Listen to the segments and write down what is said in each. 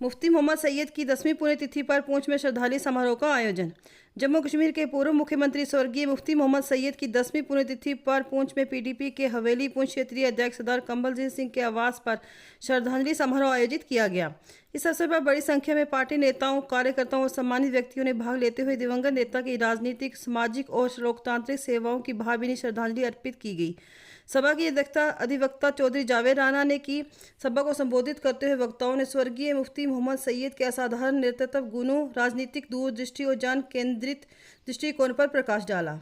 मुफ्ती मोहम्मद सैयद की 10वीं पुण्यतिथि पर पूंछ में श्रद्धांजलि समारोह का आयोजन। जम्मू कश्मीर के पूर्व मुख्यमंत्री स्वर्गीय मुफ्ती मोहम्मद सैयद की 10वीं पुण्यतिथि पर पूंछ में पीडीपी के हवेली पूंछ क्षेत्रीय अध्यक्ष सरदार कंवलजीत सिंह के आवास पर श्रद्धांजलि समारोह आयोजित किया गया। इस अवसर पर बड़ी संख्या में पार्टी नेताओं, कार्यकर्ताओं और सम्मानित व्यक्तियों ने भाग लेते हुए दिवंगत नेता की राजनीतिक, सामाजिक और लोकतांत्रिक सेवाओं की भावभीनी श्रद्धांजलि अर्पित की गई। सभा की अधिवक्ता चौधरी जावेद राणा ने की। सभा को संबोधित करते हुए वक्ताओं ने स्वर्गीय मुफ्ती मोहम्मद सैयद के असाधारण नेतृत्व गुणों, राजनीतिक दूरदृष्टि और जन केंद्रित दृष्टिकोण पर प्रकाश डाला।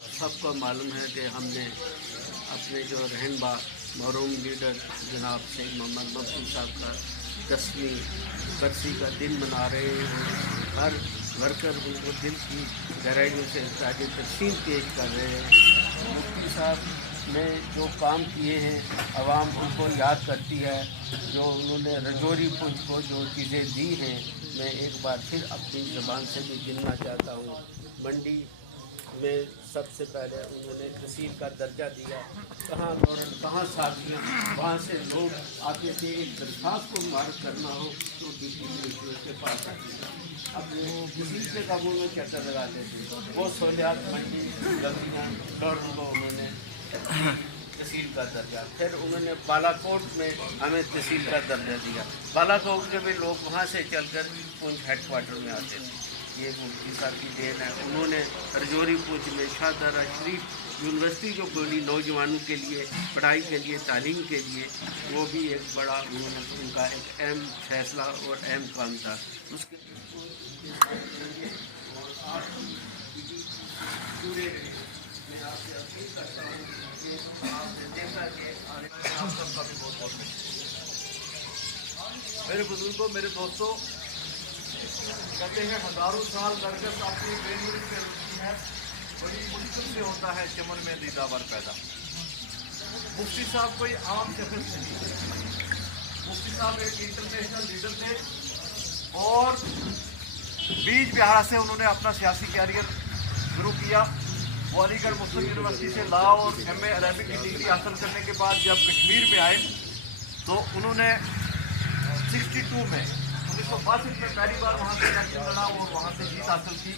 सबको मालूम है कि हमने अपने जो रहनुमा मरहूम लीडर जनाब शेख मोहम्मद मुफ्ती साहब का 10वीं बरसी का दिन मना रहे हैं। हर वर्कर उनको दिल की गहराइयों से ताज़ तकसीम पेश कर रहे हैं। मुफ्ती साहब ने जो काम किए हैं आवाम उनको याद करती है। जो उन्होंने रजौरी पुंछ को जो चीज़ें दी हैं, मैं एक बार फिर अपनी ज़बान से भी गिनना चाहता हूँ। मंडी में सबसे पहले उन्होंने तहसील का दर्जा दिया। कहाँ साथियाँ वहाँ से लोग आते थे, एक दरख्वास्त को मार्क करना हो तो डिप्टी कमिश्नर के पास आते थे, अपने किसी के काबू में चक्कर लगाते थे। वो सहूलियात मंडी गलियाँ दौड़ों को उन्होंने तहसील का दर्जा, फिर उन्होंने बालाकोट में हमें तहसील का दर्जा दिया। बालाकोट के भी लोग वहाँ से चलकर पुंछ हेडक्वार्टर में आते थे। ये मुफ्ती साहब की देन है। उन्होंने रजौरी पुंछ में शाहदरा शरीफ यूनिवर्सिटी जो खोली नौजवानों के लिए, पढ़ाई के लिए, तालीम के लिए, वो भी एक बड़ा उनका एक अहम फैसला और अहम काम था। उसके मैं आपसे अपील करता हूँ कि आपने देखा कि आप सबका भी बहुत बहुत मेरे बुजुर्गों, मेरे दोस्तों, कहते हैं हज़ारों साल बरगद अपनी बेनूरी से रुकती है, बड़ी मुश्किल से होता है चमन में दीदावर पैदा। मुफ्ती साहब कोई आम शख्स नहीं, मुफ्ती साहब एक इंटरनेशनल लीडर थे और बीज बिहार से उन्होंने अपना सियासी कैरियर शुरू किया। वो अलीगढ़ मुस्लिम यूनिवर्सिटी से लॉ और एमए अरबिक की डिग्री हासिल करने के बाद जब कश्मीर में आए तो उन्होंने 62 में 1962 में पहली बार वहाँ से इलेक्शन लड़ा और वहाँ से जीत हासिल की।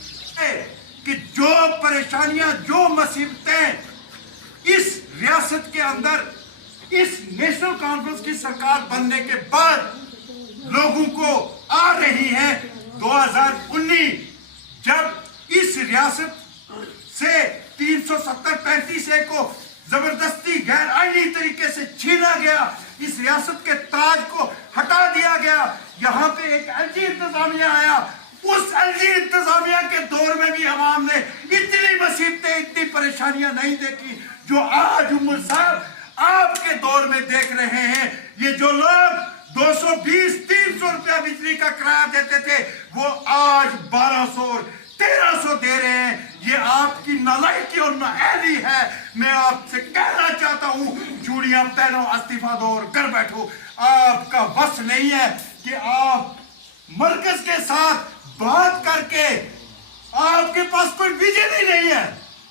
कि जो परेशानियां, जो मुसीबतें इस रियासत के अंदर इस नेशनल कॉन्फ्रेंस की सरकार बनने के बाद लोगों को आ रही हैं, 2019 जब इस रियासत से 370-35 को जबरदस्ती गैर आईनी तरीके से छीना गया, इस रियासत के ताज को हटा दिया गया, यहाँ पे एक एलजी इंतजामिया आया। उस एलजी इंतजामिया के दौर में भी अवाम ने इतनी मुसीबतें, इतनी परेशानियां नहीं देखी जो आज उमर साहब आपके दौर में देख रहे हैं। ये जो लोग 220-300 रुपया बिजली का किराया देते थे, वो आज 1200 और 1300 दे रहे हैं। ये आपकी नालायकी और नाअहली है। मैं आपसे कहना चाहता हूँ, चूड़ियां पहनो, इस्तीफा दो और घर बैठो। आपका बस नहीं है कि आप मरकज के साथ बात करके, आपके पास कोई विजन ही नहीं है,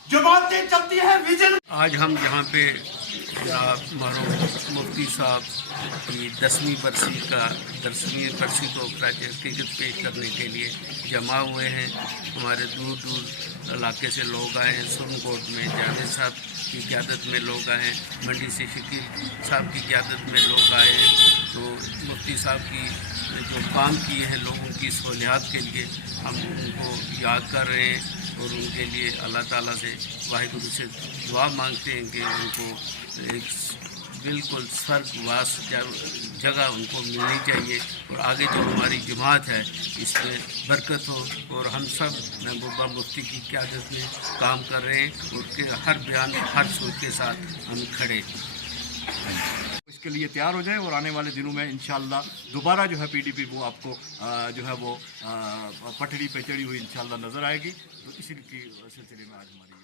जो बातें चलती है विजन। आज हम यहाँ पे मरहूम मुफ्ती साहब की 10वीं बरसी को हकीकत पेश करने के लिए जमा हुए हैं। हमारे दूर दूर इलाके से लोग आए हैं। सुरनकोट में जावेद साहब की क़यादत में लोग आए हैं, मंडी से शकील साहब की क़यादत में लोग आए हैं। तो मुफ्ती साहब की जो काम किए हैं लोगों की सहूलियात के लिए, हम उनको याद कर रहे हैं और उनके लिए अल्लाह ताला से वाहिगुरु से दुआ मांगते हैं कि उनको एक बिल्कुल स्वर्गवास जगह उनको मिलनी चाहिए और आगे जो हमारी जमात है इसमें बरकत हो। और हम सब महबूबा मुफ्ती की क़यादत में काम कर रहे हैं और उसके हर बयान, हर सोच के साथ हम खड़े इसके लिए तैयार हो जाए और आने वाले दिनों में इंशाअल्लाह दोबारा जो है पीडीपी वो आपको जो है वो पटड़ी पे चढ़ी हुई इंशाअल्लाह नज़र आएगी। तो इसी के सिलसिले में आज हमारी